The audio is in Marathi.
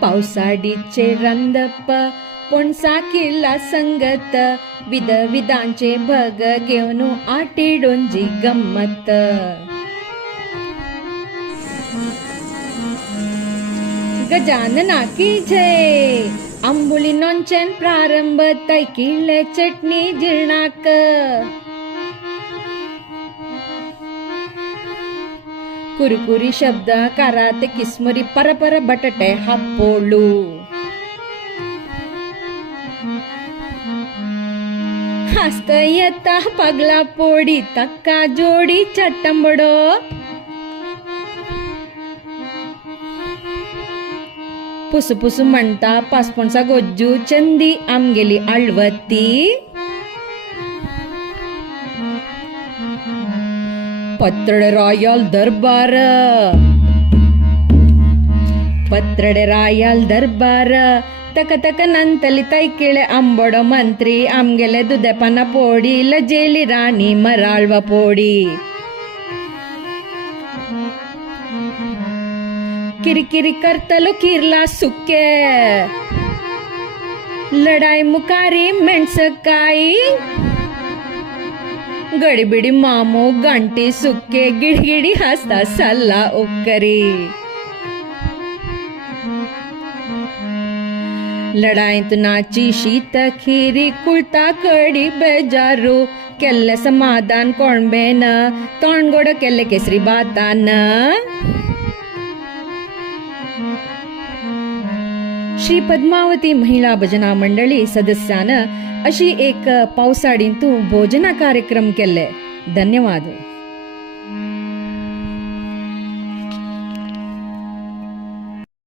पावसाडीचे रंदप पणसा किल्ला संगत विधांचे भग घेऊन आटिडोंजी गम्मत गजानना की जय आंबुली नोंचेन प्रारंभ तैकिले चटणी जिर्णाक कुरकुरी शब्द कारात किस्मरी परपर बटाटे हप्पोळू हस्त येता पगला पोडी तक्का जोडी चट्टंबडो पुसु पुसु म्हणता पासपणसा गोज्जू चंदी आमगेली आळवती पत्रडे रायल दरबार तक तक नंतली तैकिळे आंबोडो मंत्री आमगेले दुधेपना पोडी लजेली राणी मराळवा पोडी किरकिरी करतलो किरला सुके लढाई मुकारी मेणसकाई गडीबिडी मामो गंटी सुके गिडगिडी हसता सल्ला उक्करी लढाईत नाची शीत खीरी कुळता कडी बेजारू केल्ले समाधान कोणबेन तोंडगोड केल्ले केसरी बातान श्री पद्मावती महिला भजना मंडळी सदस्यान अशी एक पावसाळींतू भोजना कार्यक्रम केले. धन्यवाद.